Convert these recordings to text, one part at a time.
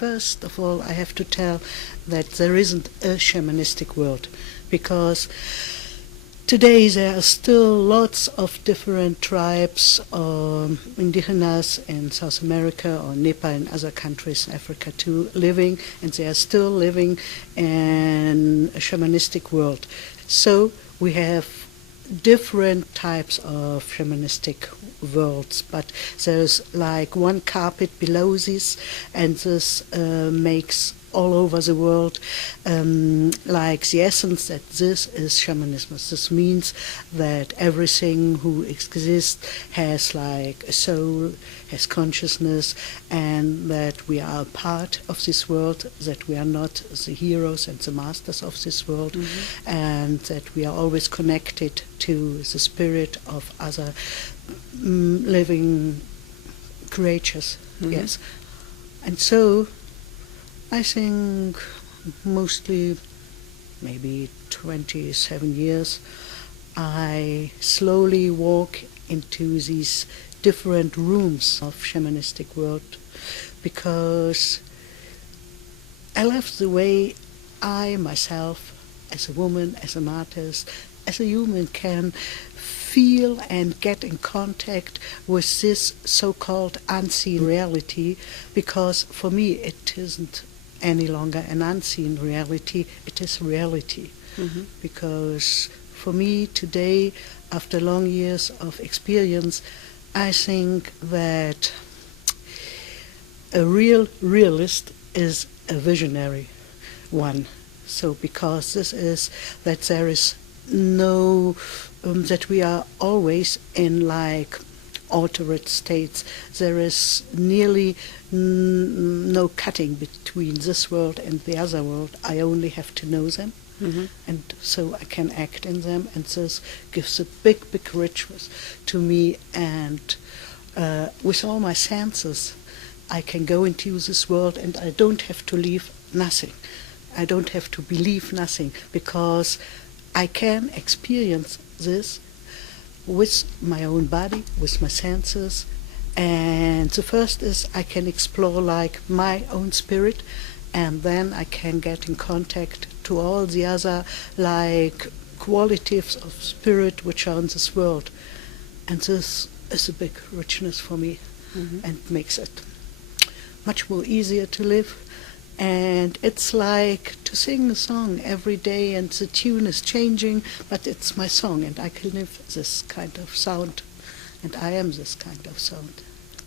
first of all, I have to tell that there isn't a shamanistic world, because today there are still lots of different tribes, indigenous in South America or Nepal and other countries in Africa too, living, and they are still living in a shamanistic world. So we have different types of shamanistic worlds, but there's like one carpet below this, and this makes all over the world like the essence that this is shamanism. This means that everything who exists has like a soul, has consciousness, and that we are a part of this world, that we are not the heroes and the masters of this world, and that we are always connected to the spirit of other living creatures. Yes. And so I think mostly maybe 27 years I slowly walk into these different rooms of shamanistic world, because I love the way I myself, as a woman, as an artist, as a human, can feel and get in contact with this so-called unseen reality, because for me it isn't any longer an unseen reality, it is reality. Because for me today, after long years of experience, I think that a real realist is a visionary one. So because this is that there is no, that we are always in like altered states. There is nearly no cutting between this world and the other world. I only have to know them, and so I can act in them, and this gives a big richness to me, and with all my senses I can go into this world, and I don't have to leave nothing. I don't have to believe nothing, because I can experience this with my own body, with my senses. And the first is I can explore like my own spirit, and then I can get in contact to all the other like qualities of spirit which are in this world. And this is a big richness for me, and makes it much more easier to live. And it's like to sing a song every day, and the tune is changing, but it's my song, and I can live this kind of sound, and I am this kind of sound.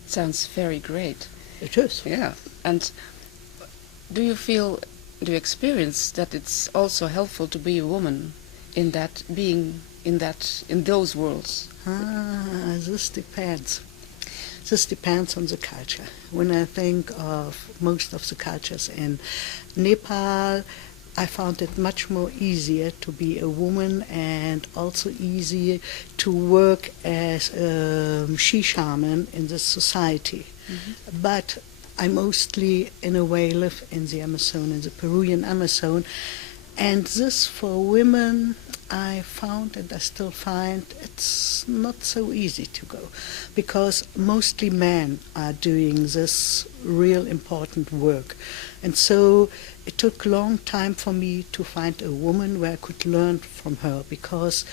Sounds very great. It is. Yeah. And do you experience that it's also helpful to be a woman in that, being in those worlds? This depends. This depends on the culture. When I think of most of the cultures in Nepal, I found it much more easier to be a woman, and also easier to work as a she-shaman in this society. But I mostly, in a way, live in the Amazon, in the Peruvian Amazon, and this for women I found, and I still find, it's not so easy to go, because mostly men are doing this real important work. And so it took a long time for me to find a woman where I could learn from her, because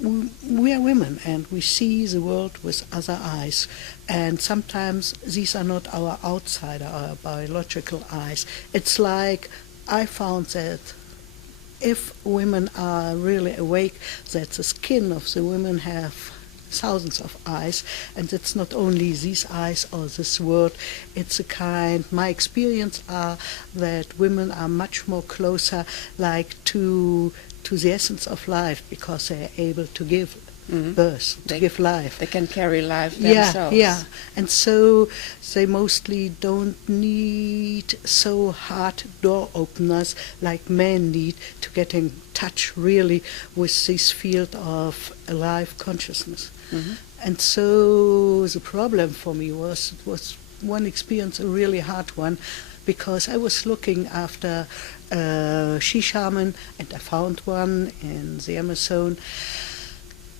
we are women and we see the world with other eyes, and sometimes these are not our outside, our biological eyes. It's like I found that if women are really awake, that the skin of the women have thousands of eyes, and it's not only these eyes or this world, it's a kind, my experience are that women are much more closer like to the essence of life, because they are able to give birth, to give life. They can carry life themselves. Yeah, and so they mostly don't need so hard door openers like men need to get in touch really with this field of alive consciousness. And so the problem for me was one experience, a really hard one, because I was looking after a she-shaman, and I found one in the Amazon,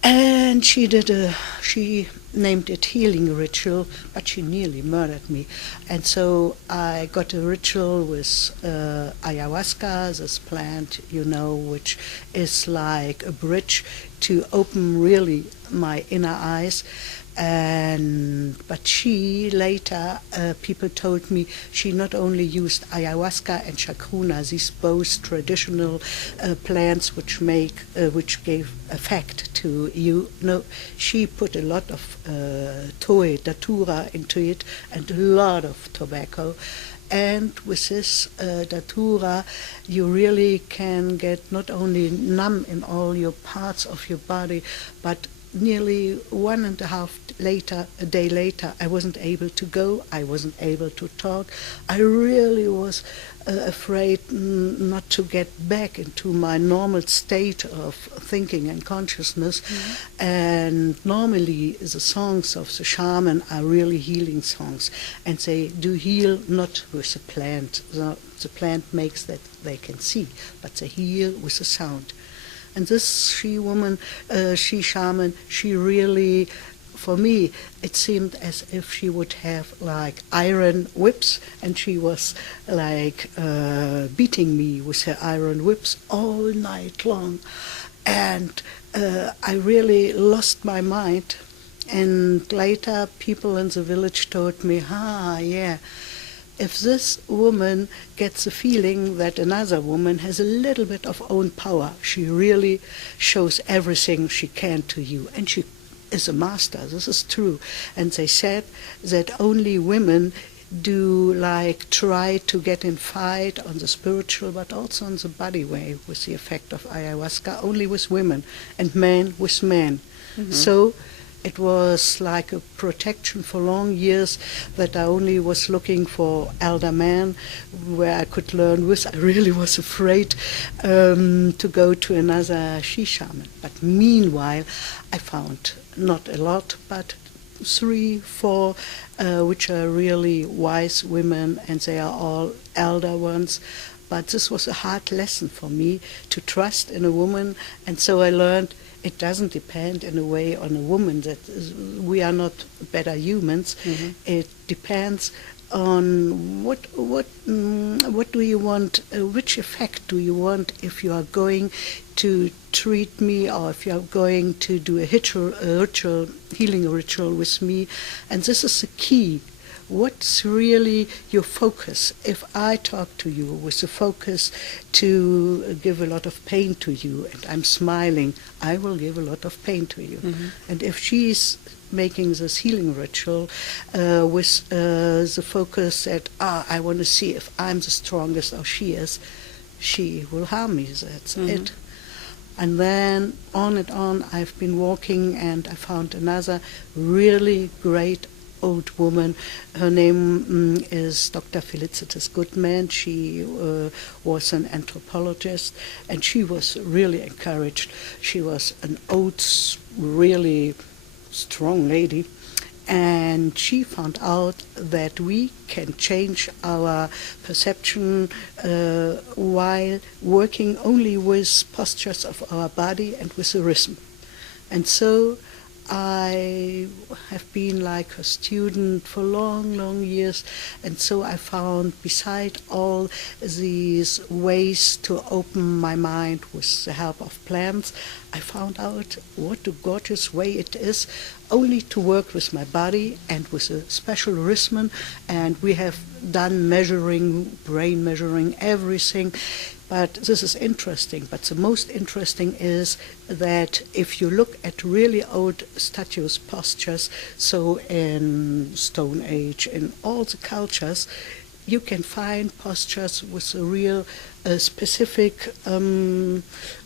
and she did a she named it healing ritual, but she nearly murdered me. And so I got a ritual with ayahuasca, this plant, you know, which is like a bridge to open really my inner eyes. But she later, people told me, she not only used ayahuasca and chacruna, these both traditional plants which gave effect to you. No, she put a lot of toe, datura into it, and a lot of tobacco. And with this datura, you really can get not only numb in all your parts of your body, but nearly 1.5 day later, I wasn't able to go, I wasn't able to talk. I really was afraid not to get back into my normal state of thinking and consciousness. Mm-hmm. And normally the songs of the shaman are really healing songs, and they do heal not with the plant. The plant makes that they can see, but they heal with the sound. And this she-woman, she-shaman, she really, for me, it seemed as if she would have like iron whips, and she was like beating me with her iron whips all night long. And I really lost my mind. And later people in the village told me, yeah, if this woman gets a feeling that another woman has a little bit of own power, she really shows everything she can to you. And she is a master, this is true. And they said that only women do like try to get in fight on the spiritual but also on the body way with the effect of ayahuasca, only with women, and men with men. Mm-hmm. So it was like a protection for long years that I only was looking for elder men where I could learn with. I really was afraid to go to another she-shaman. But meanwhile, I found not a lot, but 3, 4, which are really wise women, and they are all elder ones. But this was a hard lesson for me, to trust in a woman, and so I learned it doesn't depend in a way on a woman, that we are not better humans. Mm-hmm. It depends on what do you want, which effect do you want if you are going to treat me, or if you are going to do a healing ritual with me. And this is the key. What's really your focus? If I talk to you with the focus to give a lot of pain to you, and I'm smiling, I will give a lot of pain to you. Mm-hmm. And if she's making this healing ritual with the focus that, I want to see if I'm the strongest or she is, she will harm me. That's it. And then on and on, I've been walking, and I found another really great old woman. Her name is Dr. Felicitas Goodman. She was an anthropologist, and she was really encouraged. She was an old, really strong lady, and she found out that we can change our perception while working only with postures of our body and with the rhythm. And so I have been like a student for long, long years, and so I found, beside all these ways to open my mind with the help of plants, I found out what a gorgeous way it is only to work with my body and with a special rhythm. And we have done measuring, brain measuring, everything. But this is interesting. But the most interesting is that if you look at really old statues, postures, so in Stone Age, in all the cultures, you can find postures with a real specific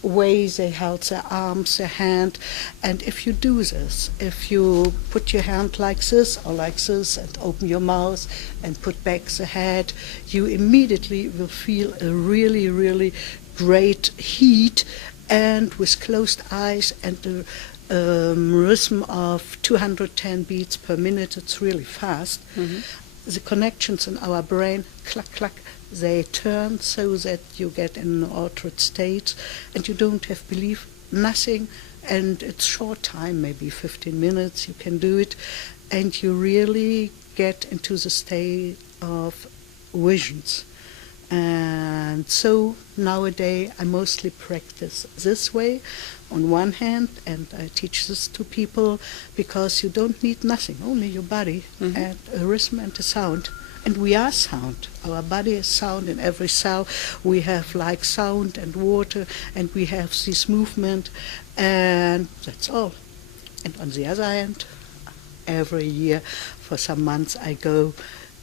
way they held their arms, their hand. And if you do this, if you put your hand like this or like this and open your mouth and put back the head, you immediately will feel a really, really great heat, and with closed eyes and the rhythm of 210 beats per minute, it's really fast. Mm-hmm. The connections in our brain, clack, clack, they turn so that you get in an altered state, and you don't have belief, nothing and it's short time, maybe 15 minutes you can do it, and you really get into the state of visions. And so nowadays I mostly practice this way on one hand, and I teach this to people because you don't need nothing, only your body and a rhythm and a sound. And we are sound. Our body is sound in every cell. We have like sound and water, and we have this movement, and that's all. And on the other hand, every year for some months I go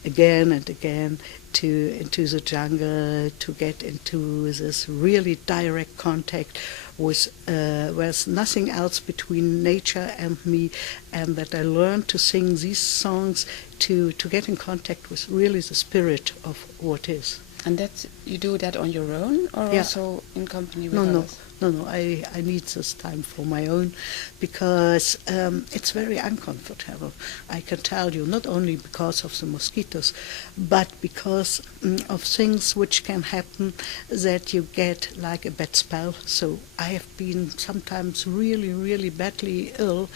again and again into the jungle to get into this really direct contact with there's nothing else between nature and me, and that I learned to sing these songs to get in contact with really the spirit of what is. And that you do that on your own, or also in company with others? No, I need this time for my own, because it's very uncomfortable. I can tell you, not only because of the mosquitoes, but because of things which can happen that you get like a bad spell. So I have been sometimes really, really badly ill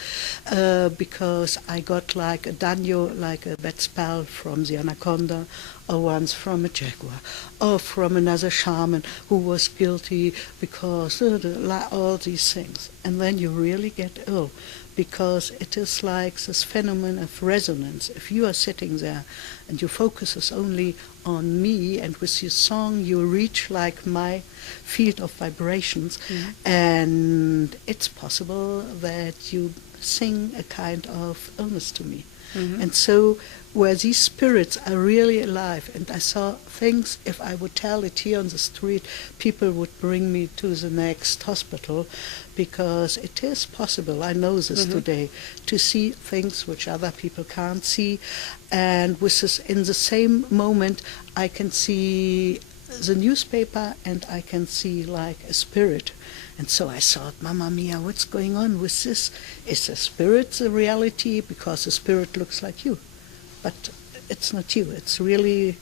because I got like a daño, like a bad spell from the anaconda, or once from a jaguar, or from another shaman who was guilty because all these things. And then you really get ill, because it is like this phenomenon of resonance. If you are sitting there and your focus is only on me, and with your song you reach like my field of vibrations, and it's possible that you sing a kind of illness to me. And so where these spirits are really alive, and I saw things, if I would tell it here on the street, people would bring me to the next hospital, because it is possible, I know this today, to see things which other people can't see, and with this, in the same moment I can see the newspaper and I can see like a spirit. And so I thought, Mamma Mia, what's going on with this? Is the spirit the reality? Because the spirit looks like you. But it's not you. It's really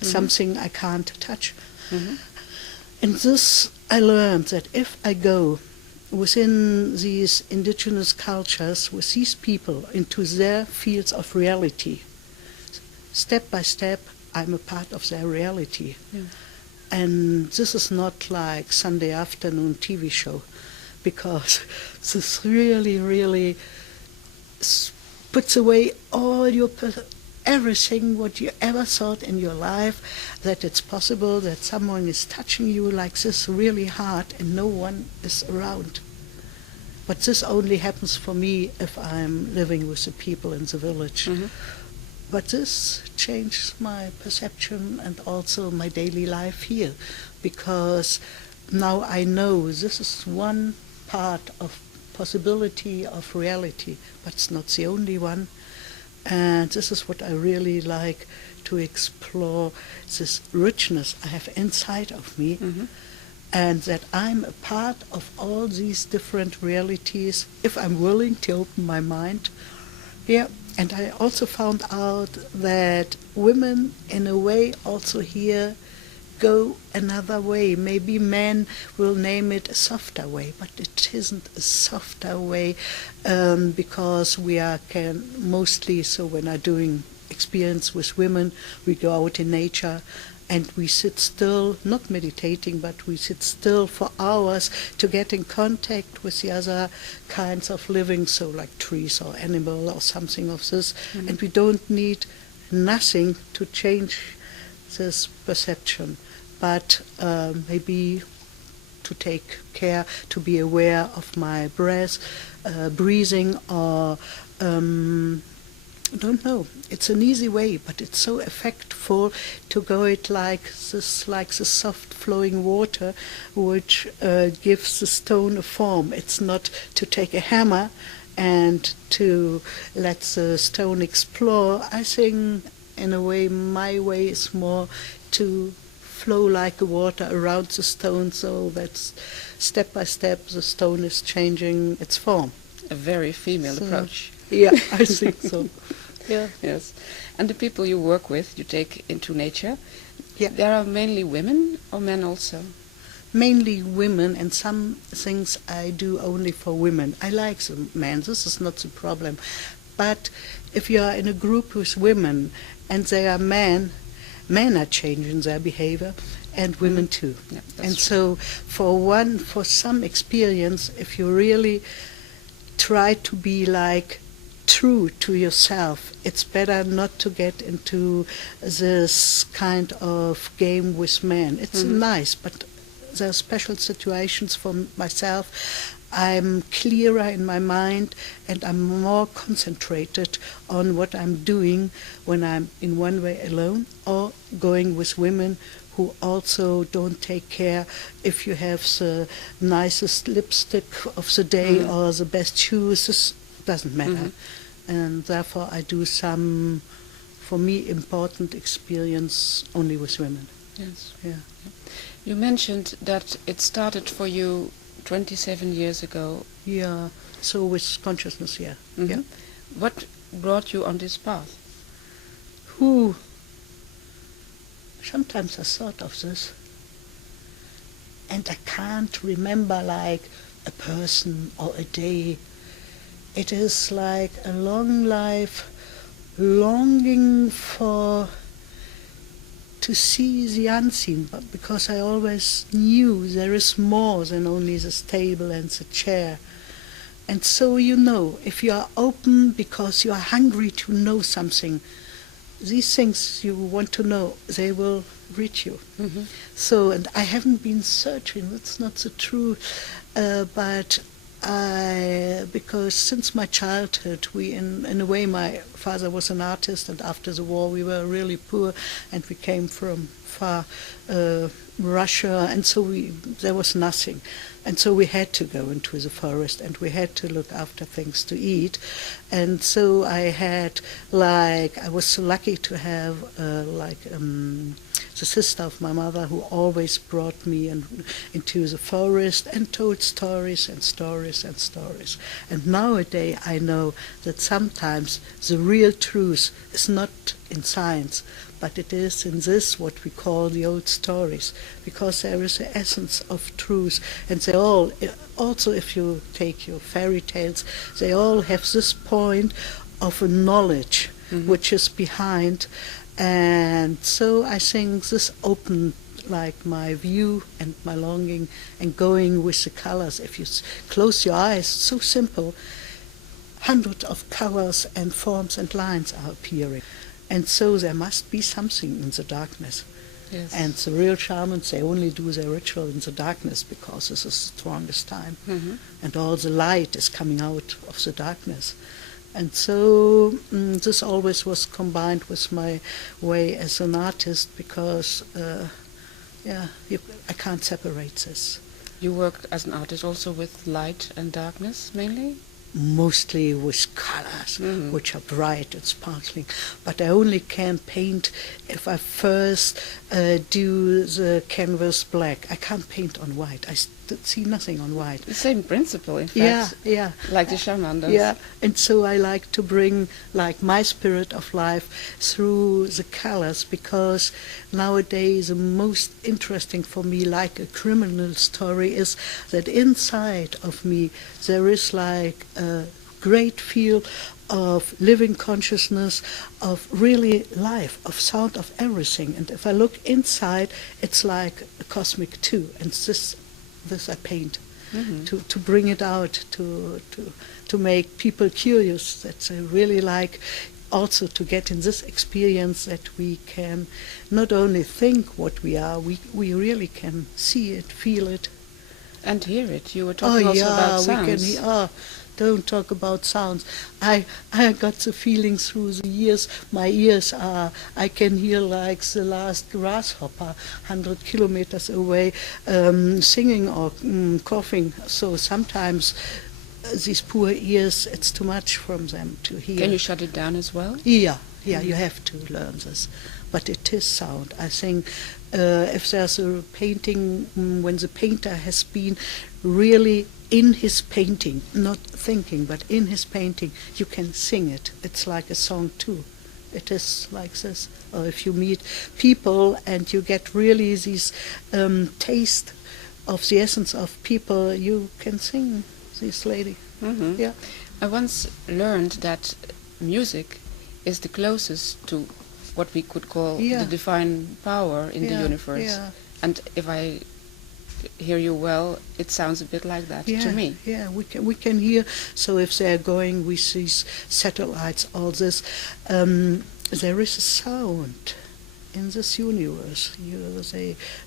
something I can't touch. And this I learned, that if I go within these indigenous cultures, with these people, into their fields of reality, step by step, I'm a part of their reality. And this is not like Sunday afternoon TV show, because this really, really puts away all your everything what you ever thought in your life, that it's possible that someone is touching you like this really hard and no one is around. But this only happens for me if I'm living with the people in the village. But this changed my perception and also my daily life here, because now I know this is one part of possibility of reality, but it's not the only one. And this is what I really like to explore, this richness I have inside of me, and that I'm a part of all these different realities if I'm willing to open my mind. And I also found out that women, in a way, also here go another way. Maybe men will name it a softer way, but it isn't a softer way, because we can mostly, so when I'm doing experience with women, we go out in nature and we sit still, not meditating, but we sit still for hours to get in contact with the other kinds of living, so like trees or animal or something of this, and we don't need nothing to change this perception, but maybe to take care, to be aware of my breath, breathing, or I don't know. It's an easy way, but it's so effectful to go it like the soft flowing water, which gives the stone a form. It's not to take a hammer and to let the stone explore. I think, in a way, my way is more to flow like a water around the stone, so that step by step the stone is changing its form. A very female approach. Yeah, I think so. Yeah. Yes. And the people you work with, you take into nature, Yeah. there are mainly women or men also? mainly women, and some things I do only for women. I like the men, this is not the problem. But if you are in a group with women and they are men are changing their behavior, and women too. Yeah, And true. so for some experience, if you really try to be like true to yourself, it's better not to get into this kind of game with men. It's nice, but there are special situations for myself. I'm clearer in my mind and I'm more concentrated on what I'm doing when I'm in one way alone or going with women who also don't take care if you have the nicest lipstick of the day or the best shoes. This doesn't matter. And therefore I do some, for me, important experience only with women. Yes. Yeah. You mentioned that it started for you 27 years ago. Yeah. So with consciousness, yeah. Yeah. What brought you on this path? Who? Sometimes I thought of this, and I can't remember like a person or a day. It is like a long life longing to see the unseen, but because I always knew there is more than only this table and the chair. And so if you are open because you are hungry to know something, these things you want to know, they will reach you. So, and I haven't been searching, that's not the truth, but because since my childhood, in a way, my father was an artist, and after the war we were really poor, and we came from far Russia, and so there was nothing. And so we had to go into the forest, and we had to look after things to eat. And so I was so lucky to have the sister of my mother who always brought me into the forest and told stories and stories and stories. And nowadays I know that sometimes the real truth is not in science, but it is in this, what we call the old stories, because there is the essence of truth, and they all, also if you take your fairy tales, they all have this point of a knowledge which is behind, and so I think this opened like my view and my longing and going with the colors. If you close your eyes, so simple, hundreds of colors and forms and lines are appearing. And so there must be something in the darkness. Yes. And the real shamans, they only do their ritual in the darkness because this is the strongest time. And all the light is coming out of the darkness. And so this always was combined with my way as an artist because, I can't separate this. You worked as an artist also with light and darkness mainly? Mostly with colors, which are bright and sparkling. But I only can paint if I first do the canvas black. I can't paint on white. I see nothing on white. The same principle, in fact. Yeah. Like the shaman does. Yeah, and so I like to bring like my spirit of life through the colors, because nowadays the most interesting for me, like a criminal story, is that inside of me there is like a great field of living consciousness, of really life, of sound, of everything. And if I look inside, it's like a cosmic too. And this I paint to bring it out, to make people curious, that they really like also to get in this experience that we can not only think what we are, we really can see it, feel it. And hear it. You were talking also about sounds. We can don't talk about sounds. I got the feeling through the years, my ears are, I can hear like the last grasshopper 100 kilometers away singing or coughing. So sometimes these poor ears, it's too much from them to hear. Can you shut it down as well? Yeah, you have to learn this. But it is sound. I think if there's a painting, when the painter has been really in his painting, not thinking, but in his painting, you can sing it. It's like a song too. It is like this. Or if you meet people and you get really these taste of the essence of people, you can sing this lady. Mm-hmm. Yeah. I once learned that music is the closest to what we could call the divine power in the universe. Yeah. And if I hear you well, it sounds a bit like that to me. Yeah, we can hear. So if they're going with these satellites, all this, there is a sound in this universe.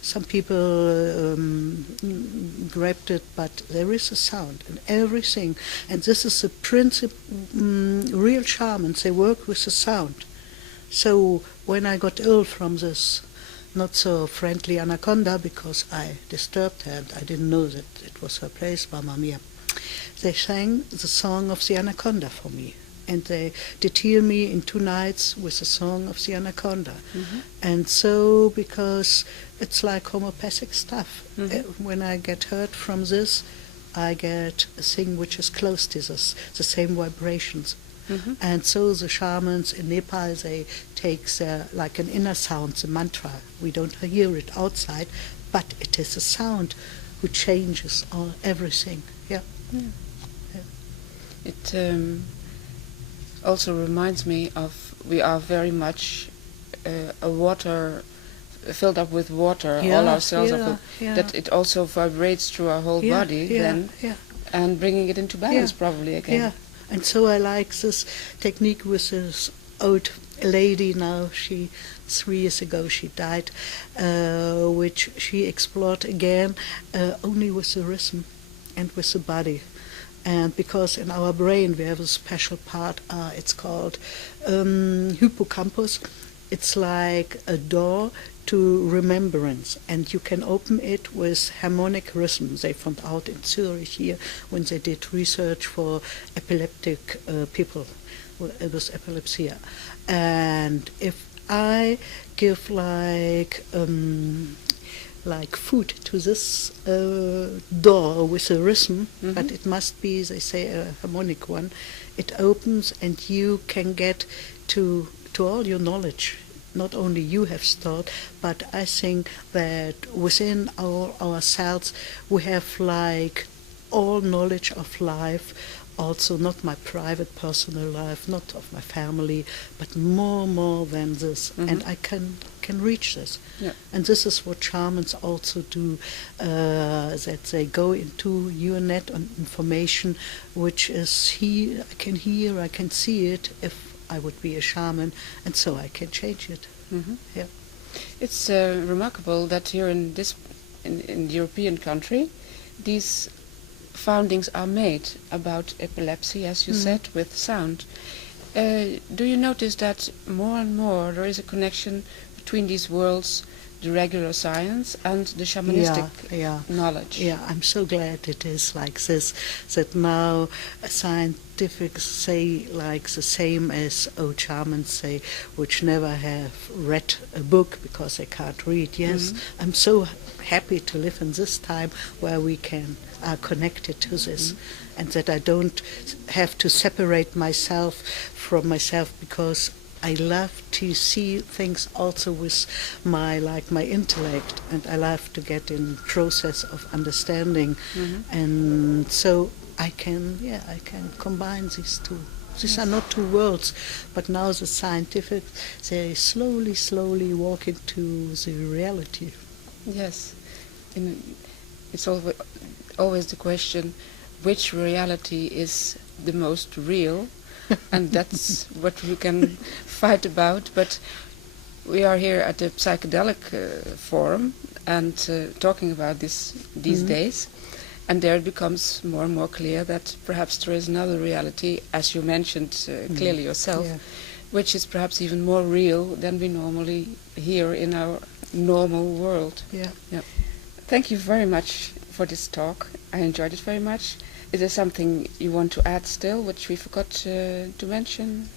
Some people grabbed it, but there is a sound in everything. And this is the principle. Real shamans, they work with the sound. So when I got ill from this not so friendly anaconda, because I disturbed her and I didn't know that it was her place, Mamma Mia, they sang the song of the anaconda for me. And they did heal me in 2 nights with the song of the anaconda. Mm-hmm. And so, because it's like homeopathic stuff, when I get hurt from this, I get a thing which is close to this, the same vibrations. Mm-hmm. And so the shamans in Nepal, they take their, like an inner sound, the mantra. We don't hear it outside, but it is a sound which changes everything. Yeah. Yeah. It also reminds me of, we are very much a water, filled up with water, all our cells are full, that it also vibrates through our whole body then, and bringing it into balance probably again. Yeah. And so I like this technique with this old lady now. 3 years ago she died, which she explored again only with the rhythm and with the body. And because in our brain we have a special part, it's called hippocampus. It's like a door to remembrance, and you can open it with harmonic rhythm. They found out in Zurich here when they did research for epileptic people with epilepsy. And if I give like food to this door with a rhythm, but it must be, they say, a harmonic one, it opens and you can get to all your knowledge. Not only you have stored, but I think that within ourselves we have like all knowledge of life, also not my private personal life, not of my family, but more than this. And I can reach this. Yeah. And this is what shamans also do, that they go into your net on information, which is I can hear, I can see it if I would be a shaman, and so I can change it. Yeah. It's remarkable that here in the European country, these foundings are made about epilepsy, as you said, with sound. Do you notice that more and more there is a connection between these worlds, the regular science and the shamanistic knowledge? Yeah, I'm so glad it is like this, that now scientific say like the same as old shamans say, which never have read a book because they can't read. Yes, I'm so happy to live in this time where we are connected to this, and that I don't have to separate myself from myself, because I love to see things also with my intellect, and I love to get in process of understanding, and so I can combine these two. These are not two worlds, but now the scientific, they slowly walk into the reality. Yes, it's always the question, which reality is the most real? And that's what we can fight about. But we are here at the psychedelic forum and talking about these days, and there it becomes more and more clear that perhaps there is another reality, as you mentioned clearly yourself, which is perhaps even more real than we normally hear in our normal world. Yeah. Thank you very much for this talk. I enjoyed it very much. Is there something you want to add still, which we forgot to mention?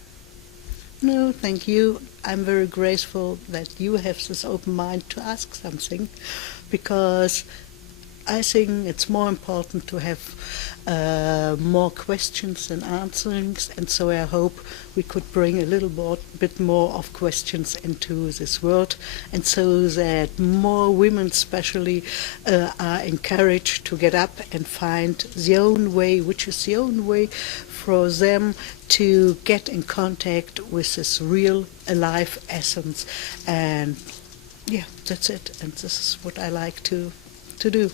No, thank you. I'm very grateful that you have this open mind to ask something, because I think it's more important to have more questions than answerings, and so I hope we could bring a little bit more of questions into this world, and so that more women especially are encouraged to get up and find their own way, which is the own way for them to get in contact with this real alive essence. And yeah, that's it, and this is what I like to do.